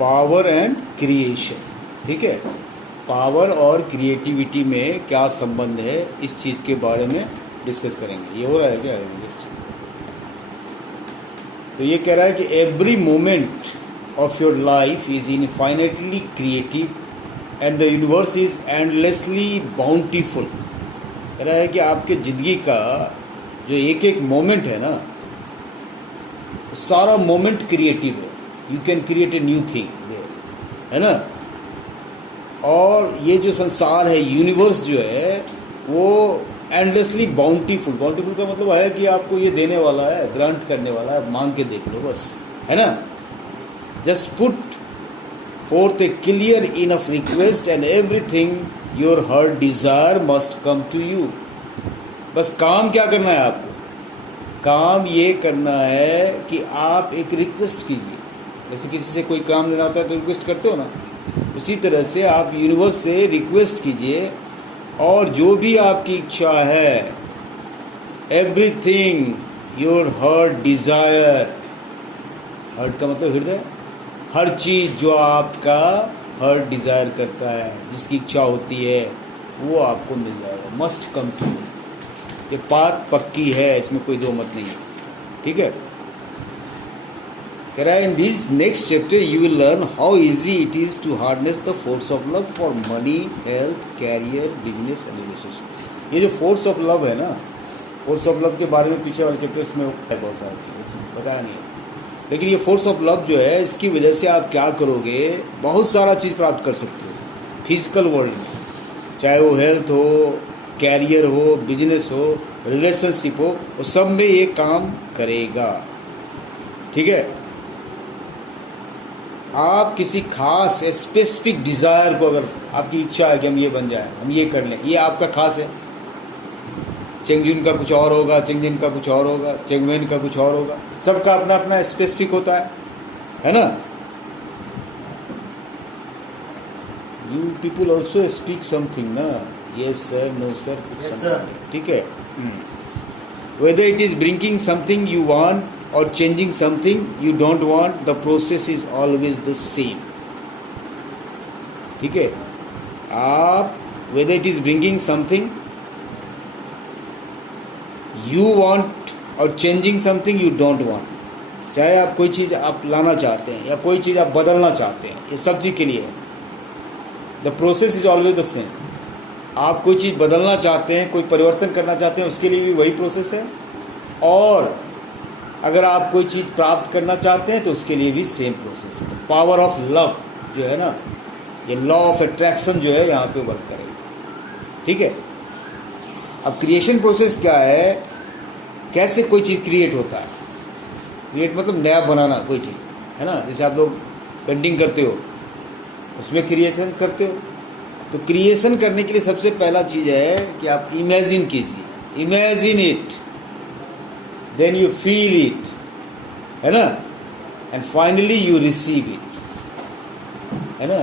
Power and creation. ठीक है, power और क्रिएटिविटी में क्या संबंध है, इस चीज़ के बारे में डिस्कस करेंगे। ये हो रहा है क्या? तो ये कह रहा है कि every moment of your life is infinitely creative and the universe is endlessly bountiful. कह रहा है कि आपके ज़िंदगी का जो एक एक मोमेंट है ना, सारा मोमेंट क्रिएटिव है। You can create a new thing there, है ना। और ये जो संसार है, यूनिवर्स जो है, वो एंडलेसली बाउंटीफुल। बाउंटीफुल का मतलब है कि आपको ये देने वाला है, ग्रांट करने वाला है, मांग के देख लो बस, है ना। Just put forth a clear enough request and everything your heart desire must come to you। बस काम क्या करना है आपको? काम ये करना है कि आप एक रिक्वेस्ट कीजिए। जैसे किसी से कोई काम लेना होता है तो रिक्वेस्ट करते हो ना, उसी तरह से आप यूनिवर्स से रिक्वेस्ट कीजिए और जो भी आपकी इच्छा है, everything your heart desire, heart का मतलब हृदय, हर चीज़ जो आपका हार्ट डिज़ायर करता है, जिसकी इच्छा होती है, वो आपको मिल जाएगा। Must come to. ये बात पक्की है, इसमें कोई दो मत नहीं है। ठीक है, कह रहा है in this next chapter you will learn how easy it is to harness the force of love for money, health, career, business and relationship. ये जो फोर्स ऑफ लव है ना, फोर्स ऑफ लव के बारे में पीछे वाले चैप्टर्स में बहुत सारी चीज़ें बताया नहीं है, लेकिन ये फोर्स ऑफ लव जो है, इसकी वजह से आप क्या करोगे, बहुत सारा चीज़ प्राप्त कर सकते हो फिजिकल वर्ल्ड में, चाहे वो हेल्थ हो, कैरियर हो, बिजनेस हो, रिलेशनशिप हो, वो सब में ये काम करेगा। ठीक है, आप किसी खास स्पेसिफिक डिज़ायर को, अगर आपकी इच्छा है कि हम ये बन जाए, हम ये कर लें, ये आपका खास है। चेंगजिन का कुछ और होगा, चेंगजिन का कुछ और होगा, चेंगवेन का कुछ और होगा, सबका अपना अपना स्पेसिफिक होता है ना। You people also speak something ना, यस सर, नो सर, ठीक है। Whether it is bringing something you want or changing something you don't want, the process is always the same. ठीक है, आप whether it is bringing something you want or changing something you don't want, चाहे आप कोई चीज़ आप लाना चाहते हैं या कोई चीज़ आप बदलना चाहते हैं, ये सब चीज़ के लिए है। The process is always the same. आप कोई चीज़ बदलना चाहते हैं, कोई परिवर्तन करना चाहते हैं, उसके लिए भी वही प्रोसेस है। और अगर आप कोई चीज़ प्राप्त करना चाहते हैं तो उसके लिए भी सेम प्रोसेस है। पावर ऑफ लव जो है ना, ये लॉ ऑफ अट्रैक्शन जो है, यहाँ पे वर्क करेगा। ठीक है, अब क्रिएशन प्रोसेस क्या है, कैसे कोई चीज़ क्रिएट होता है। क्रिएट मतलब नया बनाना कोई चीज़, है ना। जैसे आप लोग पेंटिंग करते हो, उसमें क्रिएशन करते हो। तो क्रिएशन करने के लिए सबसे पहला चीज़ है कि आप इमेजिन कीजिए, imagine it, then you feel it, है ना, and finally you receive it, है ना।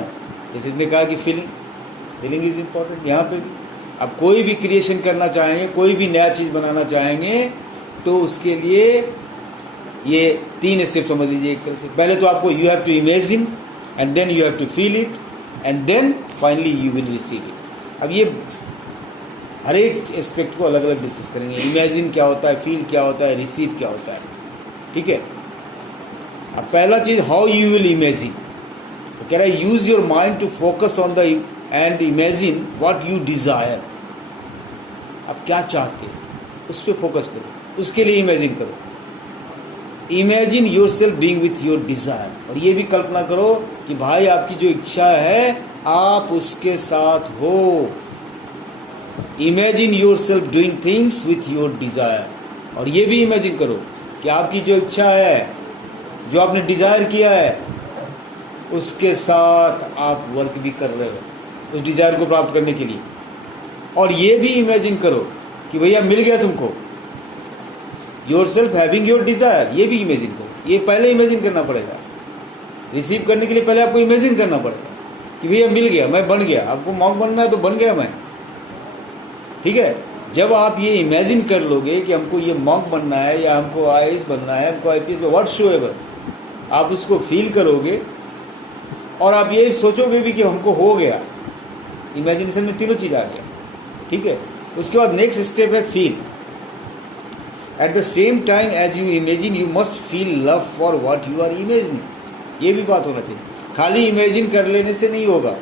जैसे इसने कहा कि फीलिंग इज इम्पॉर्टेंट। यहाँ पे भी आप कोई भी क्रिएशन करना चाहेंगे, कोई भी नया चीज़ बनाना चाहेंगे, तो उसके लिए ये 3 स्टेप समझ लीजिए एक तरह से। पहले तो आपको you have to imagine, and then you have to feel it, and then finally you will receive it. अब ये हर एक एस्पेक्ट को अलग अलग डिस्कस करेंगे। इमेजिन क्या होता है, फील क्या होता है, रिसीव क्या होता है। ठीक है, अब पहला चीज़ हाउ यू विल इमेजिन। तो कह रहा है use your mind to focus on the end imagine what you desire. आप क्या चाहते हो उस पर फोकस करो, उसके लिए इमेजिन करो। Imagine your self being with your desire. और ये भी कल्पना करो कि भाई आपकी जो इच्छा है आप उसके साथ हो। Imagine your self doing things with your desire. और ये भी इमेजिन करो कि आपकी जो इच्छा है, जो आपने डिज़ायर किया है, उसके साथ आप वर्क भी कर रहे हो उस डिज़ायर को प्राप्त करने के लिए। और ये भी इमेजिन करो कि भैया मिल गया तुमको, your self having your desire. ये भी इमेजिन करो। ये पहले इमेजिन करना पड़ेगा। रिसीव करने के लिए पहले आपको इमेजिन करना पड़ेगा कि भैया मिल गया, मैं बन गया। आपको मॉन्क बनना है तो बन गया मैं। ठीक है, जब आप ये इमेजिन कर लोगे कि हमको ये मॉन्क बनना है या हमको आईएएस बनना है, हमको आईपीएस में व्हाट्सएवर, आप उसको फील करोगे और आप ये सोचोगे भी कि हमको हो गया, इमेजिनेशन में तीनों चीज़ आ गया, ठीक है। उसके बाद नेक्स्ट स्टेप है feel. At the same time as you imagine you must feel love for what you are imagining. ये भी बात होना चाहिए, खाली इमेजिन कर लेने से नहीं होगा।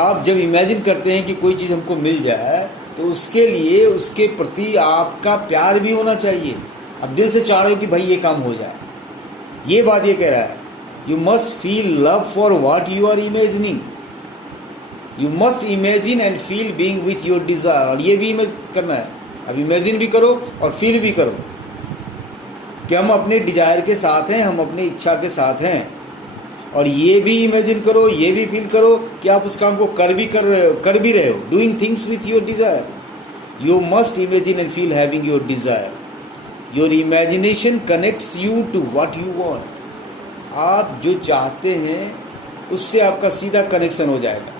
आप जब इमेजिन करते हैं कि कोई चीज़ हमको मिल जाए तो उसके लिए उसके प्रति आपका प्यार भी होना चाहिए। आप दिल से चाह रहे हो कि भाई ये काम हो जाए, ये बात ये कह रहा है। You must feel love for what you are imagining. You must imagine and feel being with your desire. और ये भी करना है, अब इमेजिन भी करो और फील भी करो कि हम अपने डिज़ायर के साथ हैं, हम अपनी इच्छा के साथ हैं। और ये भी इमेजिन करो, ये भी फील करो कि आप उस काम को कर भी रहे हो, doing things with your desire. You must imagine and feel having your desire. Your imagination connects you to what you want. आप जो चाहते हैं उससे आपका सीधा कनेक्शन हो जाएगा।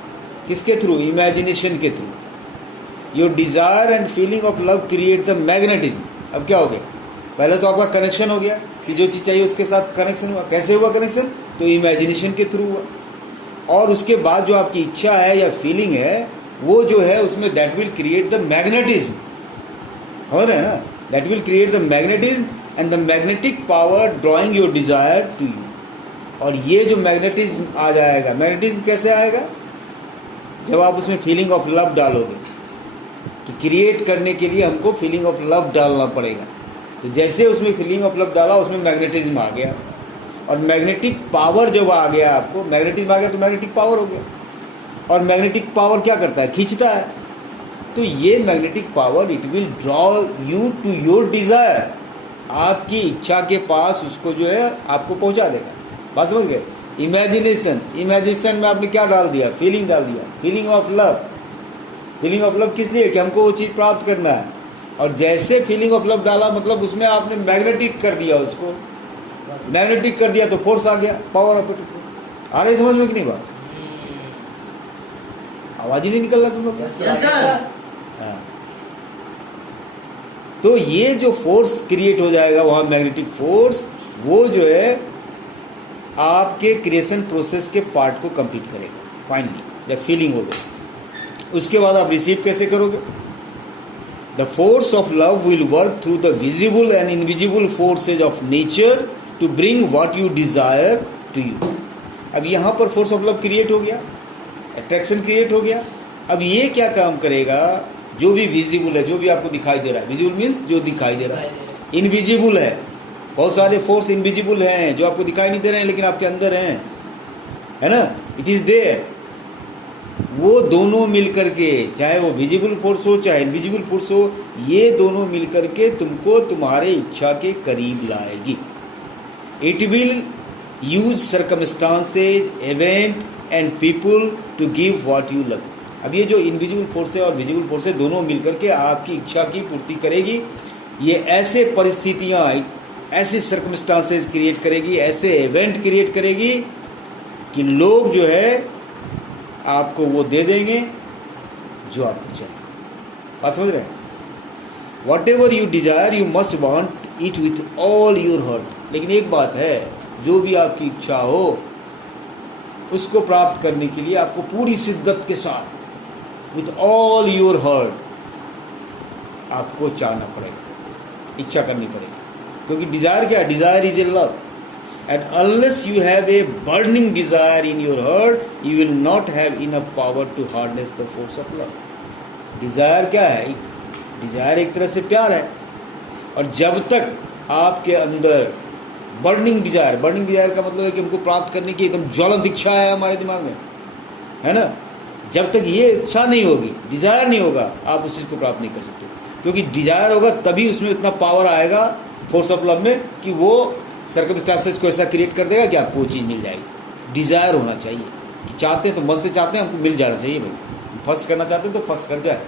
किसके थ्रू? इमेजिनेशन के through. Your desire and feeling of love create the magnetism. अब क्या हो गया? पहले तो आपका कनेक्शन हो गया कि जो चीज़ चाहिए उसके साथ कनेक्शन हुआ। कैसे हुआ कनेक्शन? तो इमेजिनेशन के थ्रू हुआ। और उसके बाद जो आपकी इच्छा है या फीलिंग है वो जो है उसमें that will create the magnetism. समझ रहे हैं ना? That will create the magnetism and the magnetic power drawing your desire to you. और ये जो मैग्नेटिज्म आ जाएगा, मैग्नेटिज्म कैसे आएगा? जब आप उसमें फीलिंग ऑफ लव डालोगे। कि क्रिएट करने के लिए हमको फीलिंग ऑफ लव डालना पड़ेगा। तो जैसे उसमें फीलिंग ऑफ लव डाला उसमें मैग्नेटिज्म आ गया। और मैग्नेटिक पावर जब आ गया, आपको मैग्नेटिज्म आ गया तो मैग्नेटिक पावर हो गया। और मैग्नेटिक पावर क्या करता है? खींचता है। तो ये magnetic power it will draw you to your desire. आपकी इच्छा के पास उसको जो है आपको पहुंचा देगा। बात समझ गए? इमेजिनेशन में आपने क्या डाल दिया? फीलिंग डाल दिया, feeling of love. Feeling of love किस लिए? कि हमको वो चीज़ प्राप्त करना है। और जैसे फीलिंग ऑफ लव डाला मतलब उसमें आपने मैग्नेटिक कर दिया, उसको मैग्नेटिक कर दिया तो फोर्स आ गया, पावर ऑफ अट्रैक्शन। आ रही समझ में कि नहीं बात? आवाज ही नहीं निकल रहा तुम लोग? हाँ। तो ये जो फोर्स क्रिएट हो जाएगा वहाँ, मैग्नेटिक फोर्स, वो जो है आपके क्रिएशन प्रोसेस के पार्ट को कंप्लीट करेगा फाइनली, जब फीलिंग हो गई। उसके बाद आप रिसीव कैसे करोगे? The force of love will work through the visible and invisible forces of nature to bring what you desire to you. अब यहाँ पर फोर्स ऑफ लव क्रिएट हो गया, अट्रैक्शन क्रिएट हो गया। अब ये क्या काम करेगा? जो भी विजिबल है, जो भी आपको दिखाई दे रहा है, विजिबल मीन्स जो दिखाई दे रहा है, इनविजिबल है, बहुत सारे फोर्स इनविजिबल हैं जो आपको दिखाई नहीं दे रहे हैं लेकिन आपके अंदर हैं, है ना? It is there. वो दोनों मिलकर के, चाहे वो विजिबल फोर्स हो चाहे इनविजिबल फोर्स हो, ये दोनों मिलकर के तुमको तुम्हारे इच्छा के करीब लाएगी। It will use circumstances, event and people to give what you love. अब ये जो इनविजिबल फोर्स है और विजिबल फोर्स है, दोनों मिलकर के आपकी इच्छा की पूर्ति करेगी। ये ऐसे परिस्थितियाँ, ऐसे सर्कमस्टांसेज क्रिएट करेगी, ऐसे इवेंट क्रिएट करेगी कि लोग जो है आपको वो दे देंगे जो आपको चाहिए। बात समझ रहे हैं? What ever you desire you must want it with all your heart. लेकिन एक बात है, जो भी आपकी इच्छा हो उसको प्राप्त करने के लिए आपको पूरी शिद्दत के साथ, विथ ऑल योर हार्ट, आपको चाहना पड़ेगा, इच्छा करनी पड़ेगी। क्योंकि डिज़ायर क्या है? Desire is a love. And unless you have a burning desire in your heart, you will not have enough power to harness the force of love. Desire क्या है? Desire एक तरह से प्यार है। और जब तक आपके अंदर burning desire का मतलब है कि हमको प्राप्त करने की एकदम ज्वलंत इच्छा है हमारे दिमाग में, है ना? जब तक ये इच्छा नहीं होगी, डिज़ायर नहीं होगा, आप उस चीज़ को प्राप्त नहीं कर सकते। क्योंकि डिज़ायर होगा तभी उसमें इतना पावर आएगा फोर्स ऑफ लव में कि वो सर्कमस्टांसेस को ऐसा क्रिएट कर देगा कि आपको वो चीज़ मिल जाएगी। डिज़ायर होना चाहिए कि चाहते हैं तो मन से चाहते हैं, हमको मिल जाना चाहिए भाई। फर्स्ट करना चाहते हैं तो फर्स्ट कर जाए।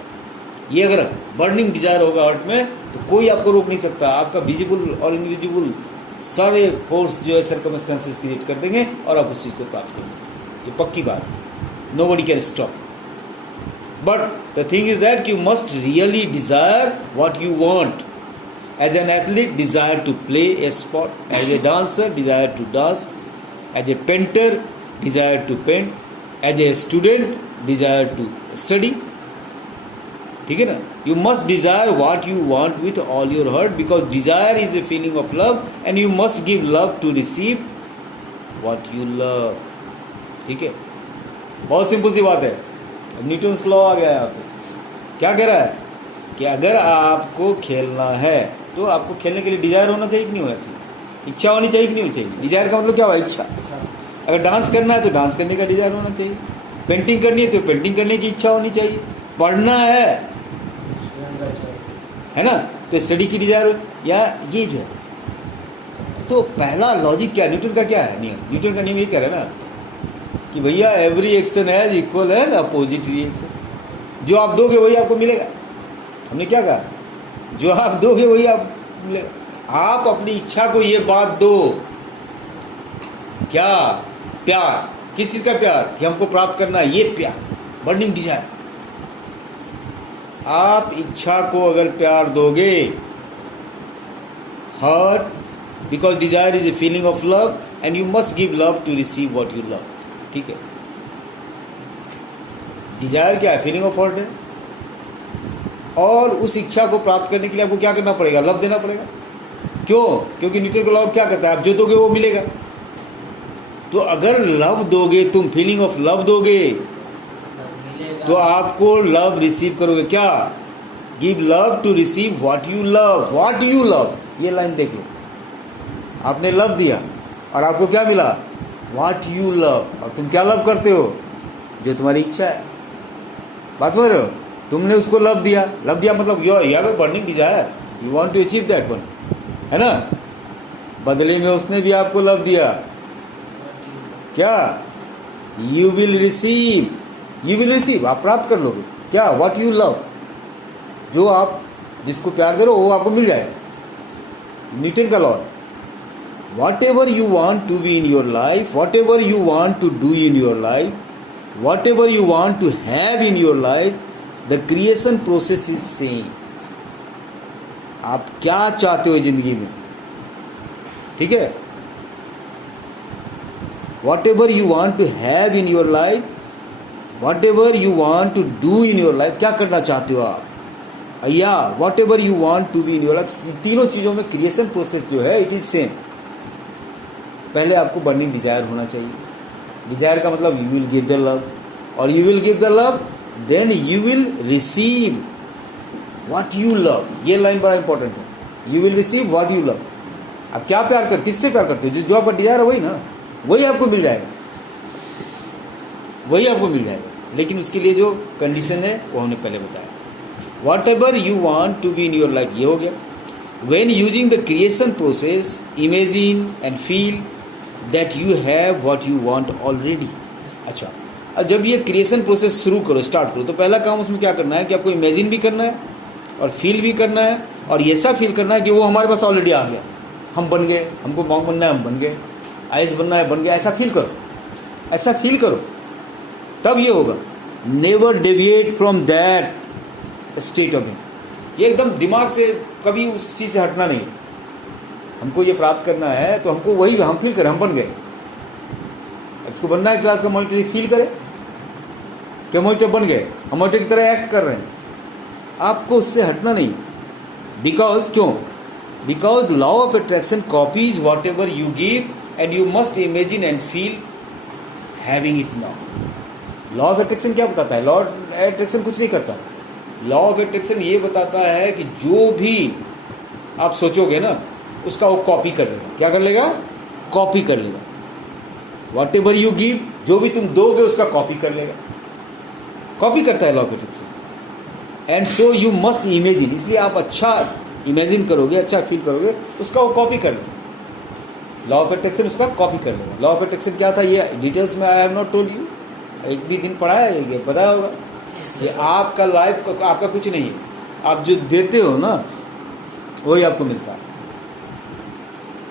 ये अगर बर्निंग डिज़ायर होगा हार्ट में तो कोई आपको रोक नहीं सकता। आपका विजिबल और इनविजिबल सारे फोर्स जो है सर्कमस्टांसेस क्रिएट कर देंगे और आप उस चीज़ को प्राप्त करेंगे। तो पक्की बात है, nobody can stop. But the thing is that you must really desire what you want. As an athlete, desire to play a sport. As a dancer, desire to dance. As a painter, desire to paint, as a student desire to study. ठीक है ना? You must desire what you want with all your heart, because desire is a feeling of love and you must give love to receive what you love. ठीक है? बहुत simple सी बात है. Newton's law आ गया यहाँ पे. क्या कह रहा है कि अगर आपको खेलना है तो आपको खेलने के लिए डिजायर होना चाहिए कि नहीं होना चाहिए? इच्छा होनी चाहिए कि नहीं होनी चाहिए? डिजायर का मतलब क्या हुआ? इच्छा. अगर डांस करना है तो डांस करने का डिजायर होना चाहिए. पेंटिंग करनी है तो पेंटिंग करने की इच्छा होनी चाहिए. पढ़ना है ना, तो स्टडी की डिजायर या ये जो है. तो पहला लॉजिक क्या, न्यूटन का क्या है नियम? न्यूटन का नियम ये कह रहा है ना कि भैया every action has equal and opposite reaction. जो आप दोगे वही आपको मिलेगा. हमने क्या कहा? जो आप दोगे वही आप मिलेगा. आप अपनी इच्छा को ये बात दो, क्या? प्यार. किस चीज़ का प्यार? कि हमको प्राप्त करना है, ये प्यार, बर्निंग डिजायर. आप इच्छा को अगर प्यार दोगे, heart, because desire is a feeling of love and you must give love to receive what you love. ठीक है? डिजायर क्या है? फीलिंग ऑफ हार्ट है. और उस इच्छा को प्राप्त करने के लिए आपको क्या करना पड़ेगा? लव देना पड़ेगा. क्यों? क्योंकि न्यूटन का लॉ क्या कहता है? आप जो दोगे वो मिलेगा. तो अगर लव दोगे, तुम फीलिंग ऑफ लव दोगे तो आपको लव रिसीव करोगे. क्या? Give love to receive what you love. What you love, ये लाइन देख लो. आपने लव दिया और आपको क्या मिला? What you love. और तुम क्या लव करते हो? जो तुम्हारी इच्छा है. बात समझ रहे हो? तुमने उसको लव दिया. लव दिया मतलब you have a burning desire, you want to achieve that one, है ना? बदले में उसने भी आपको लव दिया. क्या? You will receive. You will receive, आप प्राप्त कर लोगे. क्या? What you love. जो आप जिसको प्यार दे रहे हो वो आपको मिल जाएगा. न्यूटन का law. Whatever you want to be in your life, whatever you want to do in your life, whatever you want to have in your life, the creation process is same. आप क्या चाहते हो जिंदगी में? ठीक है? Whatever you want to have in your life, whatever you want to do in your life, क्या करना चाहते हो आप, या what ever you want to be in your life, तीनों चीज़ों में क्रिएशन प्रोसेस जो है इट इज सेम. पहले आपको बर्निंग डिजायर होना चाहिए. डिजायर का मतलब you will give the love, और you will give the love then you will receive what you love. ये लाइन बड़ा इंपॉर्टेंट है. You will receive what you love. आप क्या प्यार करते, किससे प्यार करते हो? जो आपका डिजायर है वही ना, वही आपको मिल जाएगा, वही आपको मिल जाएगा. लेकिन उसके लिए जो कंडीशन है वो हमने पहले बताया. Whatever you want to be in your life, ये हो गया. When using the creation process imagine and feel that you have what you want already. अच्छा, अब जब ये क्रिएशन प्रोसेस शुरू करो, स्टार्ट करो, तो पहला काम उसमें क्या करना है कि आपको इमेजिन भी करना है और फील भी करना है, और ऐसा फील करना है कि वो हमारे पास ऑलरेडी आ गया. हम बन गए, हमको मॉन्क बनना है, हम बन गए, आइस बनना है, बन गया. ऐसा फील करो, ऐसा फील करो, तब ये होगा. Never deviate from that state of it. ये एकदम दिमाग से कभी उस चीज़ से हटना नहीं. हमको ये प्राप्त करना है तो हमको वही हम फील करें, हम बन गए. इसको बनना है क्लास का मॉनिटर, फील करें क्या मॉनिटर बन गए, हम मॉनिटर की तरह एक्ट कर रहे हैं. आपको उससे हटना नहीं. बिकॉज क्यों? Because law of attraction copies what ever you give and you must imagine and feel having it now. Law of attraction क्या बताता है? लॉ ऑफ अट्रैक्शन कुछ नहीं करता. लॉ ऑफ अट्रैक्शन ये बताता है कि जो भी आप सोचोगे ना उसका वो कॉपी कर लेगा. क्या कर लेगा? कॉपी कर लेगा. वॉट एवर यू गिव, जो भी तुम दोगे उसका कॉपी कर लेगा. कॉपी करता है law of attraction. And so you must imagine, इसलिए आप अच्छा इमेजिन करोगे, अच्छा फील करोगे, उसका वो कॉपी कर लेगा. लॉ ऑफ अट्रैक्शन उसका कॉपी कर लेगा. लॉ ऑफ अट्रैक्शन क्या था ये डिटेल्स में I have not told you. एक भी दिन पढ़ा है, ये पता होगा. ये आपका लाइफ आपका कुछ नहीं है. आप जो देते हो ना वही आपको मिलता है.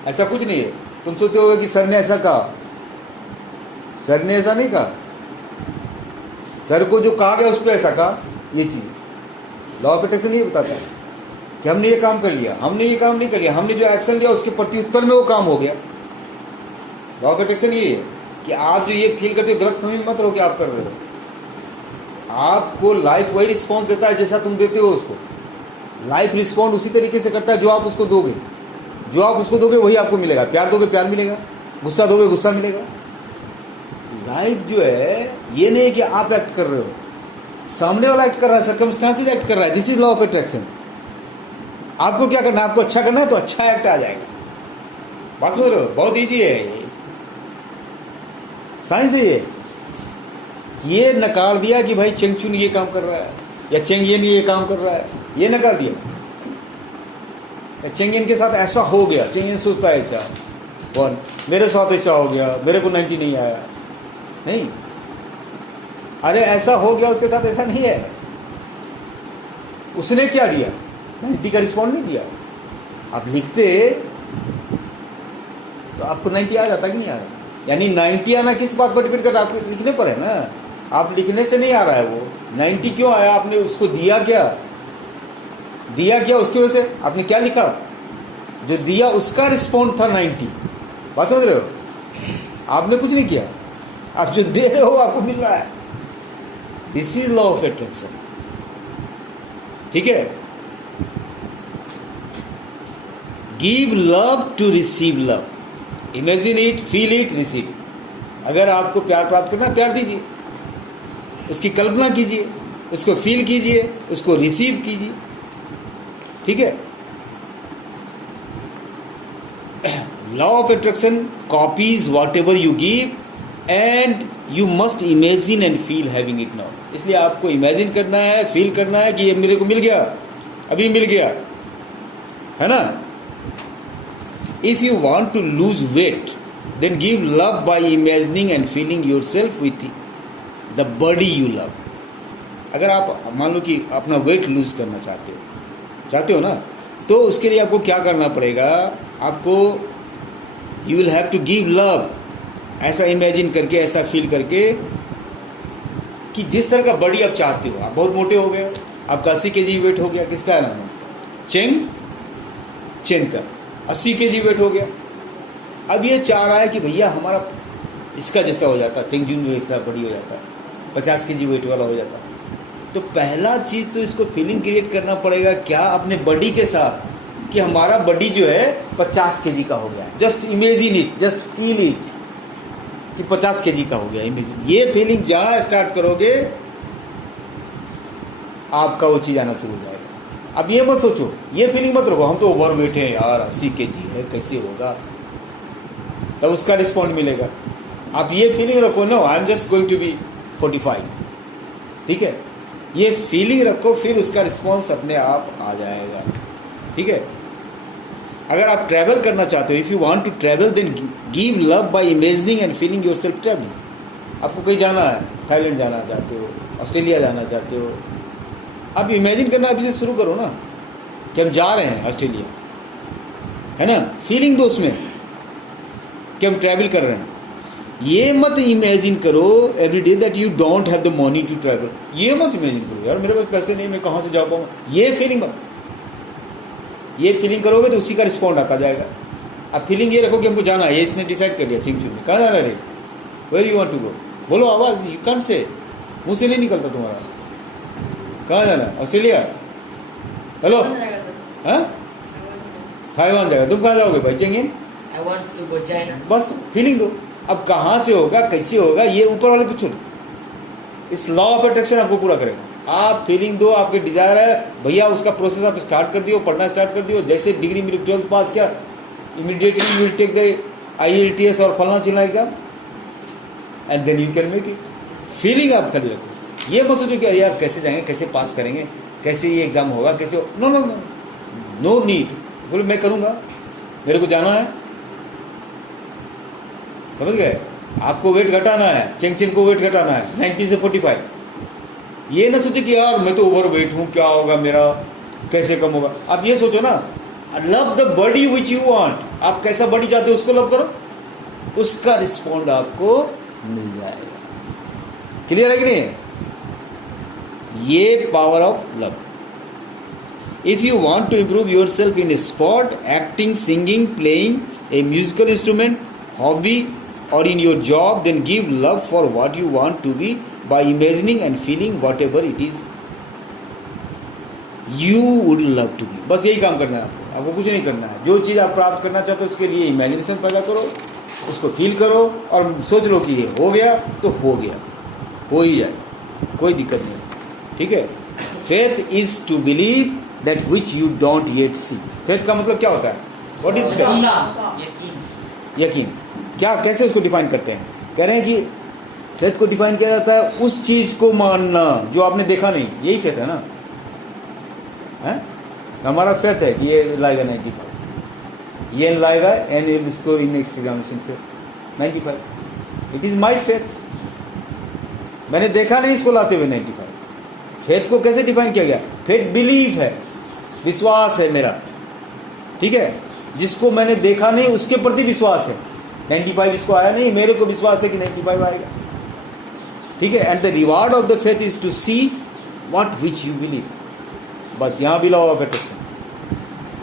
ऐसा कुछ नहीं है. तुम सोचते हो कि सर ने ऐसा कहा, सर ने ऐसा नहीं कहा. सर को जो कहा गया उस पर ऐसा कहा. ये चीज़ लॉ ऑफ अट्रैक्शन ये बताता है कि हमने ये काम कर लिया, हमने ये काम नहीं कर लिया, हमने जो एक्शन लिया उसके प्रति उत्तर में वो काम हो गया. लॉ ऑफ अट्रैक्शन ये है कि आप जो ये फील करते हो गलत फहमी मत रहो कि आप कर रहे हो। आपको लाइफ वही रिस्पॉन्स देता है जैसा तुम देते हो उसको। लाइफ रिस्पॉन्ड उसी तरीके से करता है जो आप उसको दोगे। जो आप उसको दोगे वही आपको मिलेगा। प्यार दोगे प्यार मिलेगा, गुस्सा दोगे गुस्सा मिलेगा। लाइफ जो है ये नहीं है कि आप एक्ट कर रहे हो, सामने वाला एक्ट कर रहा है, सर्कमस्टांसेस एक्ट कर रहा है। This is law of attraction. आपको क्या करना है, आपको अच्छा करना है तो अच्छा एक्ट आ जाएगा। बात समझ रहे हो, बहुत ईजी है ये, साइंस है ये नकार दिया कि भाई चेंगचुन ये काम कर रहा है या चेंगियन ये काम कर रहा है, ये नकार दिया। चेंगियन के साथ ऐसा हो गया, चेंगियन सोचता है ऐसा, कौन मेरे साथ ऐसा हो गया, मेरे को 90 नहीं आया, नहीं, अरे ऐसा हो गया उसके साथ, ऐसा नहीं है। उसने क्या दिया, 90 का रिस्पॉन्ड नहीं दिया। आप लिखते तो आपको 90 आ जाता कि नहीं आ रहा। यानी 90 आना किस बात पर डिपेंड करता है, आपको लिखने पर है ना। आप लिखने से नहीं आ रहा है वो 90 क्यों आया, आपने उसको दिया क्या, दिया क्या, उसकी वजह से आपने क्या लिखा, जो दिया उसका रिस्पॉन्ड था 90। बात समझ रहे हो, आपने कुछ नहीं किया, आप जो दे रहे हो आपको मिल रहा है। This is law of attraction, ठीक है। Give love to receive love, imagine it, feel it, receive. अगर आपको प्यार प्राप्त करना, प्यार दीजिए, उसकी कल्पना कीजिए, उसको फील कीजिए, उसको रिसीव कीजिए, ठीक है। Law of attraction copies what ever you give and you must imagine and feel having it now. इसलिए आपको इमेजिन करना है, फील करना है कि ये मेरे को मिल गया, अभी मिल गया, है ना। If you want to lose weight then give love by imagining and feeling your self with the body you love. अगर आप मान लो कि अपना वेट लूज करना चाहते हो ना, तो उसके लिए आपको क्या करना पड़ेगा, आपको you will have to give love, ऐसा इमेजिन करके, ऐसा फील करके कि जिस तरह का बॉडी आप चाहते हो। आप बहुत मोटे हो गए, आपका 80 kg वेट हो गया, किसका नाम है इसका, चेन का 80 kg वेट हो गया। अब ये चाह रहा है कि भैया हमारा इसका जैसा हो जाता, चेंगजुन जैसा बॉडी हो जाता, 50 kg वेट वाला हो जाता। तो पहला चीज़ तो इसको फीलिंग क्रिएट करना पड़ेगा, क्या, अपने बॉडी के साथ, कि हमारा बॉडी जो है 50 kg का हो गया। Just imagine it, just feel it कि 50 kg का हो गया, इमेजिन। ये फीलिंग जहाँ स्टार्ट करोगे आपका वो चीज़ आना शुरू हो जाएगा। अब ये मत सोचो, ये फीलिंग मत रखो हम तो ओवर वेट हैं यार, 80 kg है, कैसे होगा, तब उसका रिस्पॉन्ड मिलेगा। आप ये फीलिंग रखो, no I am just going to be 45, ठीक है। ये फीलिंग रखो, फिर उसका रिस्पॉन्स अपने आप आ जाएगा, ठीक है। अगर आप ट्रैवल करना चाहते हो, if you want to travel then give love by imagining and feeling yourself travelling. आपको कहीं जाना है, थाईलैंड जाना चाहते हो, ऑस्ट्रेलिया जाना चाहते हो, आप इमेजिन करना अभी से शुरू करो ना कि हम जा रहे हैं ऑस्ट्रेलिया, है ना। फीलिंग दो उसमें कि हम ट्रैवल कर रहे हैं। ये मत इमेजिन करो every day that you don't have the money to travel. ये मत इमेजिन करो यार मेरे पास पैसे नहीं, मैं कहाँ से जा पाऊँगा। ये फीलिंग मत, ये फीलिंग करोगे तो उसी का रिस्पॉन्ड आता जाएगा। अब फीलिंग ये रखो कि हमको जाना है, ये इसने डिसाइड कर लिया, चिंगचू में कहाँ जाना है रे, where you want to go, बोलो आवाज़, यू कांट से, मुँह से नहीं निकलता तुम्हारा, कहाँ जाना है, ऑस्ट्रेलिया, हेलो, हाँ ताइवान जाएगा, तुम कहाँ जाओगे भाई, चेंगियन, I want to go China. बस फीलिंग दो। अब कहाँ से होगा, कैसे होगा, ये ऊपर वाले पे छोड़ो, इस लॉ ऑफ अट्रैक्शन आपको पूरा करेगा। आप फीलिंग दो, आपके डिजायर है भैया, उसका प्रोसेस आप स्टार्ट कर दियो, पढ़ना स्टार्ट कर दियो। जैसे डिग्री मेरी 12th पास किया, immediately you will take the IELTS और फलना चिलना exam and then you can make it. Feeling आप कर रखो, ये मत सोचो कि यार कैसे जाएंगे, कैसे पास करेंगे, कैसे ये एग्जाम होगा, कैसे, no no no no need. बोलो मैं करूँगा, मेरे को जाना है, समझ गए। आपको वेट घटाना है, चेंगचेन को वेट घटाना है 90 से 45। ये ना सोचे कि यार मैं तो ओवर वेट हूँ, क्या होगा मेरा, कैसे कम होगा। आप ये सोचो ना, love the body which you want. आप कैसा बॉडी चाहते हो उसको लव करो, उसका रिस्पॉन्ड आपको मिल जाएगा। क्लियर है कि नहीं? ये power of love. If you want to improve your self in sport, acting, singing, playing a musical instrument, hobby, or in your job, then give love for what you want to be by imagining and feeling whatever it is you would love to be. बस यही काम करना है आपको कुछ नहीं करना है. जो चीज़ आप प्राप्त करना चाहते हो उसके लिए इमेजिनेशन पैदा करो, उसको फील करो और सोच लो कि ये हो गया तो हो गया, हो ही जाए, कोई दिक्कत नहीं. ठीक है. Faith is to believe that which you don't yet see. Faith का मतलब क्या होता है? What is faith? यकीन. यकीन. क्या, कैसे उसको डिफाइन करते हैं? कह रहे हैं कि फेथ को डिफाइन किया जाता है उस चीज़ को मानना जो आपने देखा नहीं. यही फेथ है ना. है हमारा फेथ है कि ये लाएगा 95, ये लाएगा and will score in next examination faith 95. It is my faith. मैंने देखा नहीं इसको लाते हुए 95. फेथ को कैसे डिफाइन किया गया? फेथ बिलीव है, विश्वास है मेरा. ठीक है. जिसको मैंने देखा नहीं उसके प्रति विश्वास है. 95 इसको आया नहीं, मेरे को विश्वास है कि 95 आएगा. ठीक है. And the reward of the faith is to see what which you believe. बस यहाँ भी लॉ ऑफ अट्रैक्शन.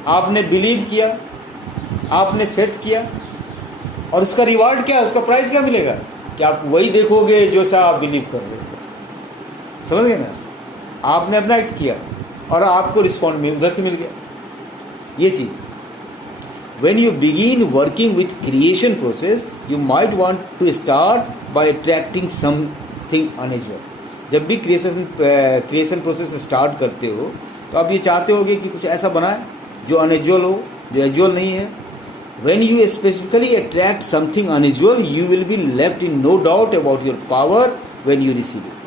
आपने बिलीव किया, आपने फेथ किया, और उसका रिवार्ड क्या है, उसका प्राइस क्या मिलेगा? कि आप वही देखोगे जो सा आप बिलीव कर रहे हो. समझ गए ना. आपने अपना एक्ट किया और आपको रिस्पॉन्ड मिल उधर से मिल गया. ये चीज़. When you begin working with creation process, you might want to start by attracting something unusual. जब भी क्रिएशन प्रोसेस स्टार्ट करते हो तो आप ये चाहते होगे कि कुछ ऐसा बनाए जो अनयूजुअल हो, जो यूजुअल नहीं है. When you specifically attract something unusual, you will be left in no doubt about your power when you receive it.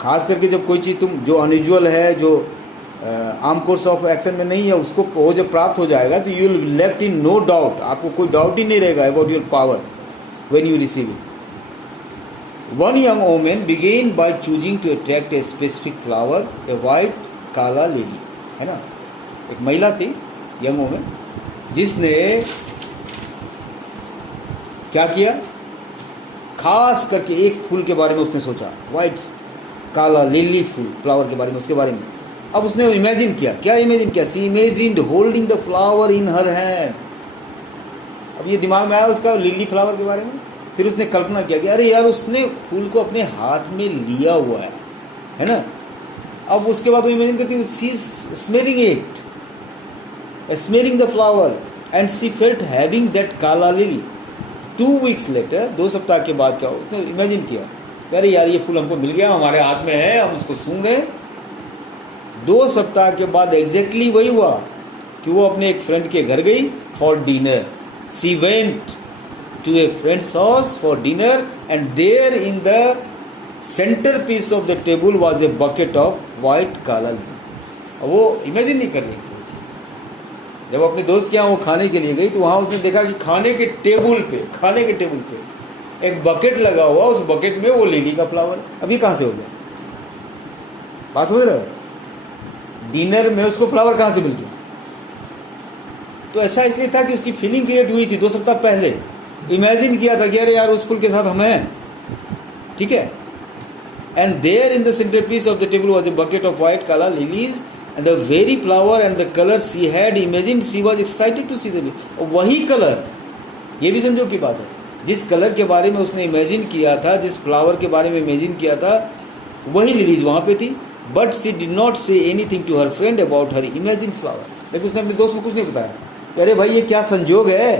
खास करके जब कोई चीज़ तुम जो अनयूजुअल है, जो आम कोर्स ऑफ एक्शन में नहीं है, उसको वो जब प्राप्त हो जाएगा तो you will left in no doubt. आपको कोई डाउट ही नहीं रहेगा about your power when you receive it. One young women began by choosing to attract a specific flower, a white calla lily. है ना. एक महिला थी, यंग वोमेन, जिसने क्या किया, खास करके एक फूल के बारे में उसने सोचा, वाइट काला लिली फूल फ्लावर के बारे में, उसके बारे में. अब उसने इमेजिन किया. क्या इमेजिन किया? She imagined holding the flower in her hand. अब ये दिमाग में आया उसका लिली फ्लावर के बारे में. फिर उसने कल्पना किया कि अरे यार उसने फूल को अपने हाथ में लिया हुआ है ना. अब उसके बाद वो इमेजिन करती, she smelling it, smelling the flower, and she felt having that calla lily. 2 weeks later, 2 सप्ताह के बाद क्या, उसने इमेजिन किया, अरे यार ये फूल हमको मिल गया, हमारे हाथ में है, हम उसको सूंघ रहे. 2 सप्ताह के बाद एग्जैक्टली वही हुआ कि वो अपने एक फ्रेंड के घर गई for dinner. She went to a friend's house for dinner and there in the centre piece of the table was a bucket of white calla lily. वो इमेजिन नहीं कर रही थी वो चीज़. जब अपने दोस्त के यहाँ वो खाने के लिए गई तो वहाँ उसने देखा कि खाने के टेबल पे एक बकेट लगा हुआ, उस बकेट में वो लिली का फ्लावर. अभी कहाँ से हो गया? बात समझ रहे हो? डिनर में उसको फ्लावर कहाँ से मिल गया? तो ऐसा इसलिए था कि उसकी फीलिंग क्रिएट हुई थी 2 सप्ताह पहले. इमेजिन किया था कि अरे यार उस फूल के साथ हम हैं. ठीक है. And there in the centre piece of the table was a bucket of white calla lilies and the very flower and the colour she had imagined. She was excited to see the lily. वही colour, ये भी समझो की बात है, जिस colour के बारे में उसने इमेजिन किया था, जिस फ्लावर के बारे में इमेजिन किया था, वही लिलीज वहाँ पे थी. But she did not say anything to her friend about her imagine flower. लेकिन उसने अपने दोस्त को कुछ नहीं बताया. अरे भाई ये क्या संजोग है,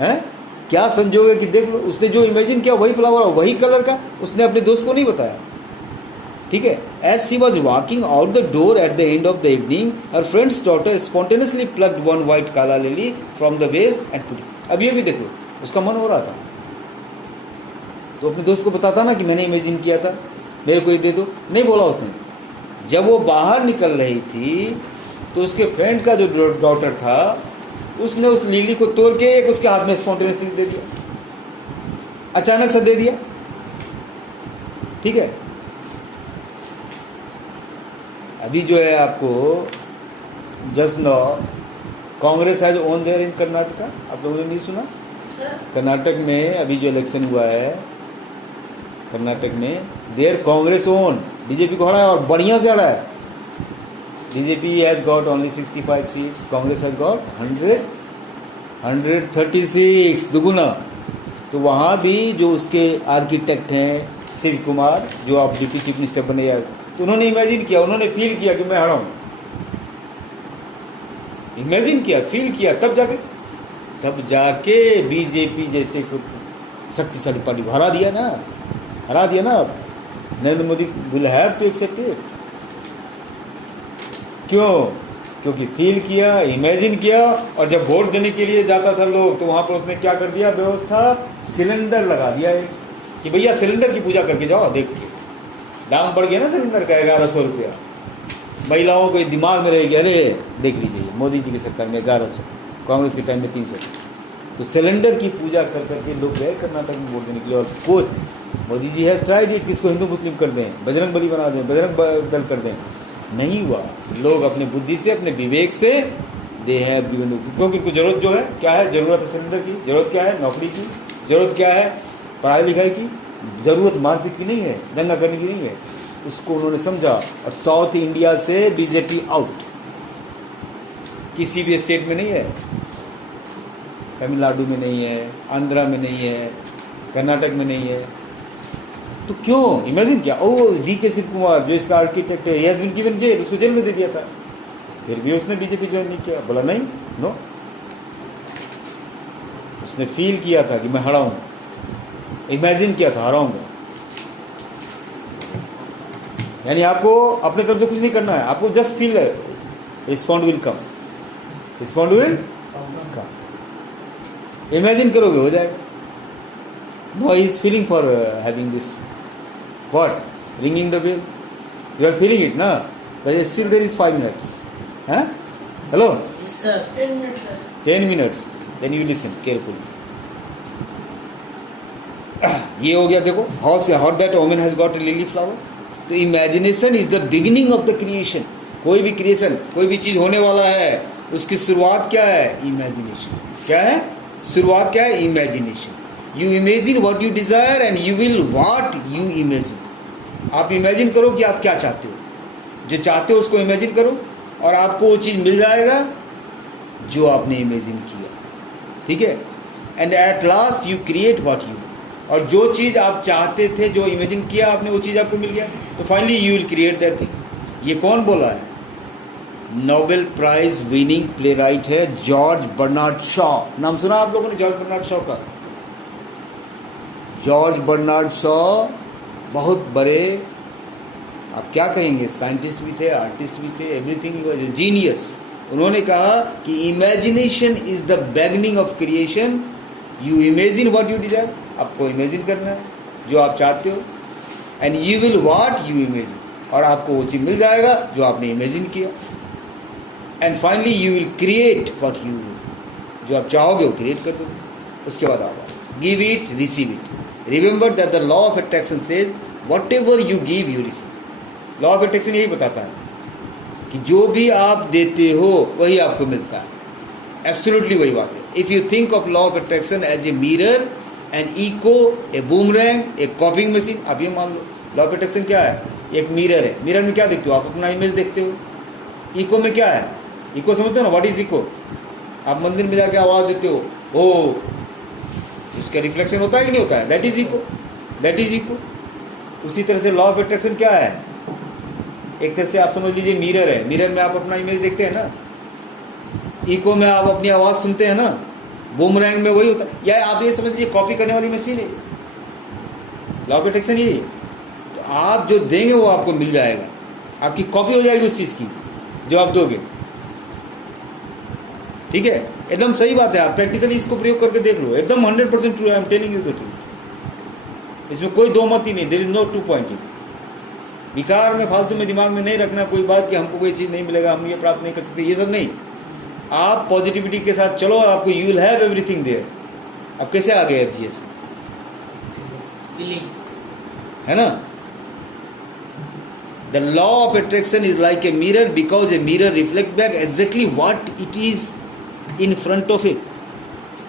हैं? क्या संजोग है कि देख लो, उसने जो इमेजिन किया वही फ्लावर और वही कलर का, उसने अपने दोस्त को नहीं बताया. ठीक है. As she was walking out the door at the end of the evening, her friend's daughter spontaneously plugged one white calla lily from the vase and put it. अब ये भी देखो, उसका मन हो रहा था तो अपने दोस्त को बताता ना कि मैंने इमेजिन किया था, मेरे को ये दे दो. नहीं बोला उसने. जब वो बाहर निकल रही थी तो उसके फ्रेंड का जो डॉटर था उसने उस लिली को तोड़ के एक उसके हाथ में स्पॉन्टेनियसली दे दिया, अचानक से दे दिया. ठीक है. अभी जो है आपको just know Congress has won there in Karnataka. आप लोगों ने नहीं सुना? कर्नाटक में अभी जो इलेक्शन हुआ है, कर्नाटक में देयर कांग्रेस ओन, बीजेपी को हरा है और बढ़िया से हरा है. BJP has got only 65 seats, Congress has got 100. 136 दुगुना। तो वहाँ भी जो उसके आर्किटेक्ट हैं शिव कुमार, जो आप डिप्टी चीफ मिनिस्टर बने यार, तो उन्होंने इमेजिन किया, उन्होंने फील किया कि मैं हरा हूँ। इमेजिन किया, फील किया, तब जाके बीजेपी जैसे शक्तिशाली पार्टी को हरा दिया ना। अब Narendra Modi will have to accept it. क्यों? क्योंकि फील किया, इमेजिन किया। और जब वोट देने के लिए जाता था लोग, तो वहाँ पर उसने क्या कर दिया व्यवस्था, सिलेंडर लगा दिया है कि भैया सिलेंडर की पूजा करके जाओ। देख के दाम बढ़ गया ना सिलेंडर का, 1100 रुपया। महिलाओं को दिमाग में रहेगी, अरे देख लीजिए मोदी जी की सरकार में 1100, कांग्रेस के टाइम में 300। तो सिलेंडर की पूजा कर करके लोग गए कर्नाटक में वोट देने के लिए। और कोई Modi ji has tried it, किसको हिंदू मुस्लिम कर दें, बजरंग बली बना दें, बजरंग दल कर दें, नहीं हुआ। लोग अपने बुद्धि से, अपने विवेक से दे हैव गिवन, क्योंकि उनको जरूरत जो है क्या है, ज़रूरत है सिलेंडर की, ज़रूरत क्या है नौकरी की, ज़रूरत क्या है पढ़ाई लिखाई की, ज़रूरत मारपीट की नहीं है, दंगा करने की नहीं है। उसको उन्होंने समझा। और साउथ इंडिया से बीजेपी आउट, किसी भी स्टेट में नहीं है, तमिलनाडु में नहीं है, आंध्रा में नहीं है, कर्नाटक में नहीं है। तो क्यों? इमेजिन किया, ओ डी.के. शिव कुमार जो इसका आर्किटेक्ट है, he has been given jail, उसको जेल में दे दिया था, फिर भी उसने बीजेपी ज्वाइन नहीं किया। बोला नहीं, नो, उसने फील किया था कि मैं हराऊंगा, इमेजिन किया था हराऊंगा। यानी आपको अपने तरफ से कुछ नहीं करना है, आपको जस्ट फील है, respond will come, respond will come. Imagine करोगे हो जाएगा। No, he is feeling for having this what, ringing the bell, you are feeling it ना, but still there is 5 minutes. हाँ, hello sir 10 minutes sir, 10 minutes, then you listen carefully. ये हो गया, देखो how that woman has got a lily flower. तो imagination is the beginning of the creation. कोई भी creation, कोई भी चीज़ होने वाला है, उसकी शुरुआत क्या है, इमेजिनेशन। क्या है शुरुआत, क्या है, imagination. You imagine what you desire and you will what you imagine. आप इमेजिन करो कि आप क्या चाहते हो, जो चाहते हो उसको इमेजिन करो, और आपको वो चीज़ मिल जाएगा जो आपने इमेजिन किया। ठीक है, and at last you create what you, और जो चीज़ आप चाहते थे, जो इमेजिन किया आपने, वो चीज़ आपको मिल गया, तो finally you will create that thing. ये कौन बोला है? Nobel prize winning playwright है जॉर्ज बर्नार्ड शॉ। नाम सुना आप लोगों ने जॉर्ज बर्नार्ड शॉ का? जॉर्ज बर्नार्ड शॉ बहुत बड़े, आप क्या कहेंगे, साइंटिस्ट भी थे, आर्टिस्ट भी थे, एवरीथिंग ही वाज जीनियस। उन्होंने कहा कि imagination is the beginning of creation. You imagine what you desire, आपको इमेजिन करना है जो आप चाहते हो, and you will what you imagine, और आपको वो चीज़ मिल जाएगा जो आपने इमेजिन किया, and finally you will create what you will, जो आप चाहोगे वो क्रिएट कर दोगे। उसके बाद आप give it, receive it. Remember that the law of attraction says what ever you give you receive. Law of attraction यही बताता है कि जो भी आप देते हो वही आपको मिलता है। एब्सोल्युटली वही बात है। If you think of law of attraction as a mirror, an echo, a boomerang, a copying machine, आप ये मान लो लॉ ऑफ अट्रैक्शन क्या है, एक मिरर है। मिरर में क्या देखते हो आप? अपना इमेज देखते हो। इको में क्या है? इको समझते हो ना, व्हाट इज इको? आप मंदिर में जाके आवाज़ देते हो, ओ, उसका रिफ्लेक्शन होता है कि नहीं होता है? That is echo, that is echo. उसी तरह से लॉ ऑफ अट्रैक्शन क्या है? एक तरह से आप समझ लीजिए मिरर है। मिरर में आप अपना इमेज देखते हैं ना, इको में आप अपनी आवाज़ सुनते हैं ना, बूमरैंग में वही होता है। या आप ये समझ लीजिए कॉपी करने वाली मशीन है। लॉ ऑफ अट्रैक्शन यही है। तो आप जो देंगे वो आपको मिल जाएगा, आपकी कॉपी हो जाएगी उस चीज़ की जो आप दोगे। ठीक है, एकदम सही बात है। आप प्रैक्टिकली इसको प्रयोग करके देख लो, एकदम 100% true. I am telling you the truth. इसमें कोई दो मत ही नहीं, there is no two point. विकार में फालतू में दिमाग में नहीं रखना कोई बात कि हमको कोई चीज़ नहीं मिलेगा, हम ये प्राप्त नहीं कर सकते, ये सब नहीं। आप पॉजिटिविटी के साथ चलो, आपको you will have everything there. अब कैसे आ गए FGS में, फीलिंग है ना? The law of attraction is like a mirror because a mirror reflect back exactly what it is in front of it.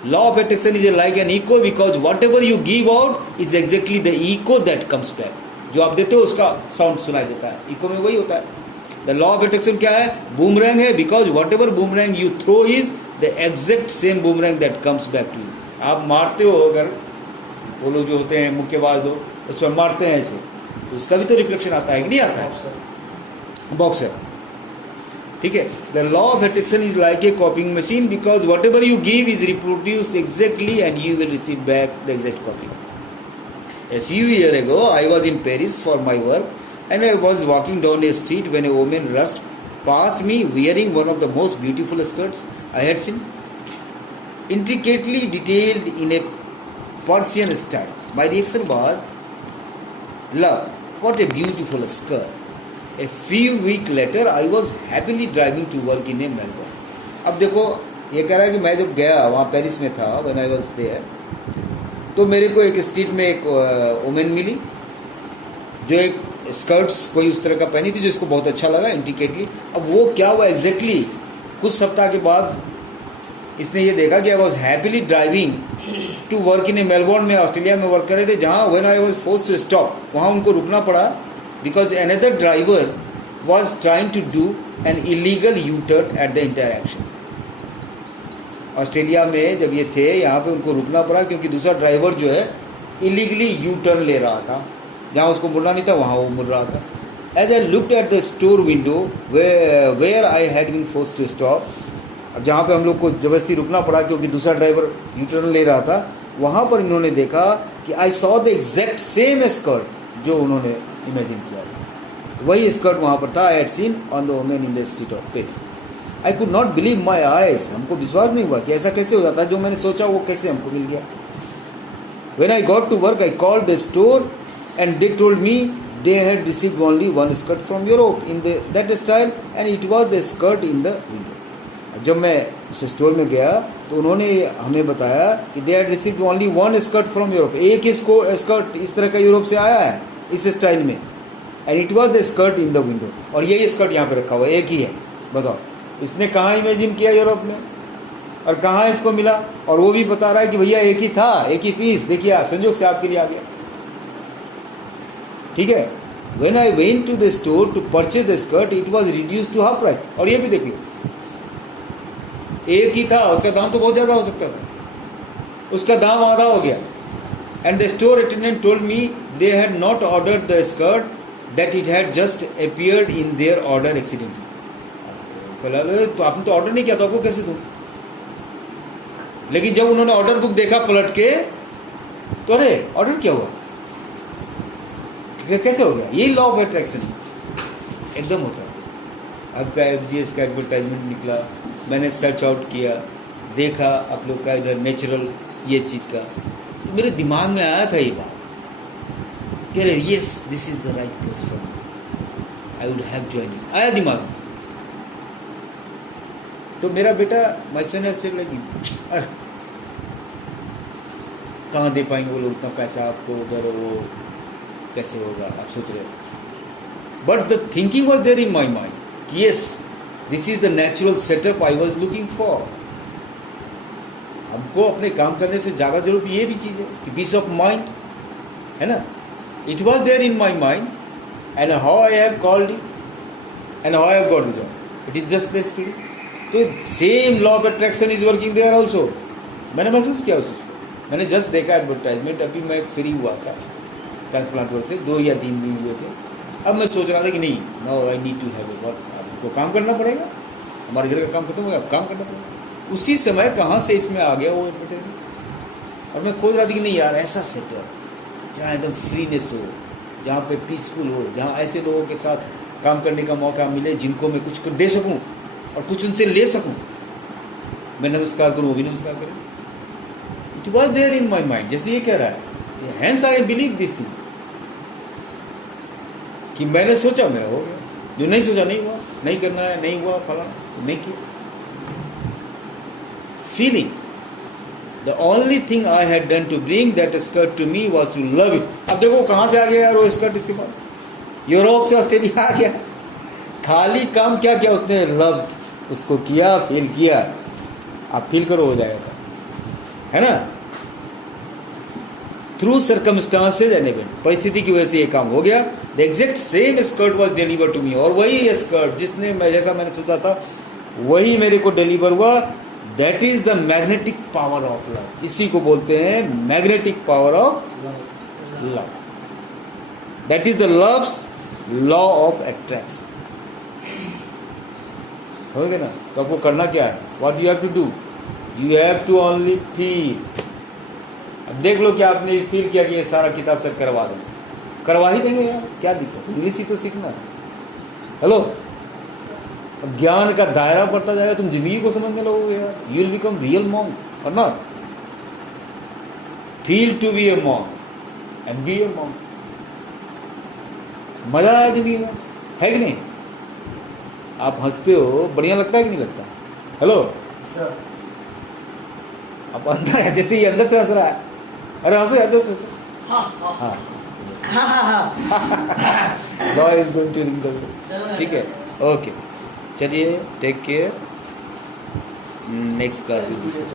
Law of attraction is like an echo because whatever you give out is exactly the echo that comes back. जो आप देते हो उसका sound सुनाई देता है, eco में वही होता है। द लॉ ऑफ अट्रैक्शन क्या है? बूमरैंग है, because whatever boomerang you throw is the exact same boomerang that comes back to you. आप मारते हो, अगर वो लोग जो होते हैं मुक्केबाज लोग उस पर मारते हैं ऐसे, तो उसका भी तो रिफ्लेक्शन आता है कि नहीं आता है? बॉक्सर, ठीक है। The law of attraction is like A copying machine because what ever you give is reproduced exactly and you will receive back the exact copy. A few years ago, I was in Paris for my work, and I was walking down a street when a woman rushed past me wearing one of the most beautiful skirts I had seen, intricately detailed in a Persian style. My reaction was, "Love, what a beautiful skirt." A few weeks later, I was happily driving to work in a Melbourne. अब देखो, ये कह रहा है कि मैं जब गया वहाँ पेरिस में था, when I was there, तो मेरे को एक स्ट्रीट में एक वुमेन मिली जो एक स्कर्ट्स कोई उस तरह का पहनी थी जो इसको बहुत अच्छा लगा इंट्रिकेटली। अब वो क्या हुआ एग्जैक्टली कुछ सप्ताह के बाद इसने ये देखा कि I was happily driving to work in a Melbourne में, ऑस्ट्रेलिया में वर्क कर रहे थे, जहाँ when I was forced to stop, वहाँ उनको रुकना पड़ा because another driver was trying to do an illegal U turn at the interaction. Australia में जब ये थे यहाँ पे उनको रुकना पड़ा क्योंकि दूसरा ड्राइवर जो है इलीगली यू टर्न ले रहा था, जहाँ उसको मुड़ना नहीं था वहाँ वो मुड़ रहा था। As I looked at the store window where I had been forced to stop, अब जहाँ पे हम लोग को ज़बरदस्ती रुकना पड़ा क्योंकि दूसरा ड्राइवर यू टर्न ले रहा था, वहाँ पर इन्होंने देखा कि I saw the exact same skirt जो उन्होंने इमेजिन किया था, वही स्कर्ट वहाँ पर था। I had seen on the women in the street of Paris. I could not believe my eyes, हमको विश्वास नहीं हुआ कि ऐसा कैसे हो जाता है, जो मैंने सोचा वो कैसे हमको मिल गया। When I got to work, I called the store and they told me they had received only one skirt from Europe in that style and it was the skirt in the window. जब मैं उस store में गया तो उन्होंने हमें बताया कि they had received only one skirt from Europe, एक ही स्कर्ट इस तरह का यूरोप से आया है इस स्टाइल में, and it was the skirt in the window, और यही स्कर्ट यहाँ पे रखा हुआ एक ही है। बताओ इसने कहाँ इमेजिन किया यूरोप में और कहाँ इसको मिला, और वो भी बता रहा है कि भैया एक ही था, एक ही पीस, देखिए आप संजोग से आपके लिए आ गया, ठीक है। When I went to the store to purchase the skirt, it was reduced to half price, और ये भी देख लो एक ही था, उसका दाम तो बहुत ज़्यादा हो सकता था, उसका दाम आधा हो गया। And the store attendant told me they had not ordered the skirt, that it had just appeared in their order accidentally. तो आपने तो ऑर्डर नहीं किया था, आपको कैसे दूं? लेकिन जब उन्होंने ऑर्डर बुक देखा पलट के तो अरे ऑर्डर क्या हुआ, कैसे हो गया? यही लॉ ऑफ अट्रैक्शन एकदम होता है। आपका FGS का एडवर्टाइजमेंट निकला, मैंने सर्च आउट किया, देखा आप लोग का इधर नेचुरल ये चीज़ का, तो मेरे दिमाग में आया था ये बात कि अरे yes this is the right place for me, I would have joining, आया दिमाग में। तो मेरा बेटा मैसेज से लगी कहाँ दे पाएंगे वो लोग इतना पैसा आपको, उधर वो कैसे होगा, आप सोच रहे हो। But the thinking was there in my mind, yes this is the natural setup I was looking for. हमको अपने काम करने से ज़्यादा जरूरी ये भी चीज़ है कि पीस ऑफ माइंड है ना। It was there in my mind and how I have called it and how I have got the job, it is just the story. तो same law of attraction is working there also. मैंने महसूस किया उसको, मैंने just देखा advertisement, अभी मैं free हुआ था ट्रांसप्लांट वर्क से, 2 या 3 दिन हुए थे। अब मैं सोच रहा था कि नहीं, no I need to have a work, आपको काम करना पड़ेगा, हमारे घर का काम खत्म हो गया, अब काम करना पड़ेगा। उसी समय कहाँ से इसमें आ गया वो एडवर्टाइजमेंट, और मैं खोज रहा था कि नहीं यार ऐसा सेटअप जहाँ एकदम फ्रीनेस हो, जहाँ पे पीसफुल हो, जहाँ ऐसे लोगों के साथ काम करने का मौका मिले जिनको मैं कुछ दे सकूँ और कुछ उनसे ले सकूं, मैं नमस्कार करूं वो भी नमस्कार करें। It was there in my mind, जैसे ये कह रहा है, hence I believe this thing, कि मैंने सोचा मेरा हो गया, जो नहीं सोचा नहीं हुआ, नहीं करना है नहीं हुआ, फला नहीं किया। Feeling the only thing I had done to bring that skirt to me was to love it. अब देखो कहाँ से आ गया यार वो स्कर्ट, इसके बाद यूरोप से ऑस्ट्रेलिया आ गया, खाली काम क्या किया उसने, लव उसको किया, फील किया। आप फील करो हो जाएगा, है ना। थ्रू सर्कमस्टांसेज एंड इवेंट, परिस्थिति की वजह से ये काम हो गया। The exact same skirt was deliver to me, और वही स्कर्ट जिसने मैं जैसा मैंने सोचा था वही मेरे को डिलीवर हुआ, that is the magnetic power of love. इसी को बोलते हैं magnetic power of love. That is the love's law of attraction. समझ गए ना? तो आपको करना क्या है? What you have to do? You have to only feel. अब देख लो कि आपने फील किया कि ये सारा किताब से करवा दें, करवा ही देंगे यार, क्या दिक्कत है? इंग्लिश ही तो सीखना है. हेलो, अब ज्ञान का दायरा बढ़ता जाएगा, तुम जिंदगी को समझने लगोगे यार. You will become real monk or not. Feel to be a monk and be a monk. मजा आया जिंदगी में, है कि नहीं? आप हंसते हो, बढ़िया लगता है कि नहीं लगता? Hello, sir. आप अंदर, जैसे ये अंदर से हंस रहा है, अरे हंसो यार, जोर से हंसो. हाँ. हाँ, boy is going to ring the bell. Sir. ठीक है, ओके, चलिए, take care. Next class will discuss.